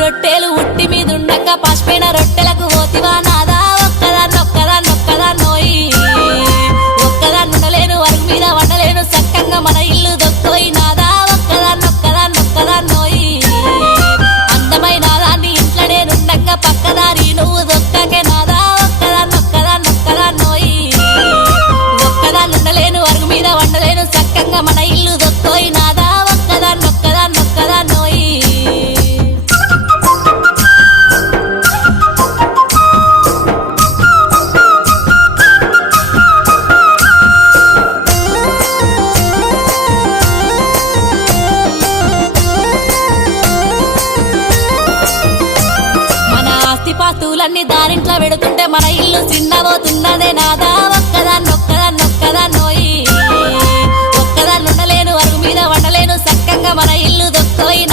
రొట్టెలు ఉట్టి మీదుండగా పసిపోయిన రొట్టెలకు పోతివా నాదా ఒక్కదాన్నొక్కదాన్నొక్కదాన్నోయి ఒక్కదాన్నుండలేను వరకు మీద వండలేను చక్కంగా మన ఇల్లు దొక్కోయి నాదా ఒక్కదాన్నొక్కదాన్నొక్కదాన్నోయి అందమైన దాన్ని ఇంట్లో నేనుండగా పక్కదారి నువ్వు దొక్కకే నాదా ఒక్కదాన్నొక్కదాన్నొక్కదాన్నోయి ఒక్కదాన్నుండలేను వరకు మీద వండలేను చక్కంగా మన ఇల్లు దొక్కోయి నాదా ఒక్కదాన్నొక్కదాన్నొక్కదాన్నోయి పాతులన్నీ దారింట్లో పెడుతుంటే మన ఇల్లు చిన్నబోతున్నదే నాదా ఒక్కదాన్నొక్కదాన్నొక్కదాన్నోయి ఒక్కదాన్నుండలేను వరకు మీద వండలేను చక్కంగా మన ఇల్లు దొక్కోయి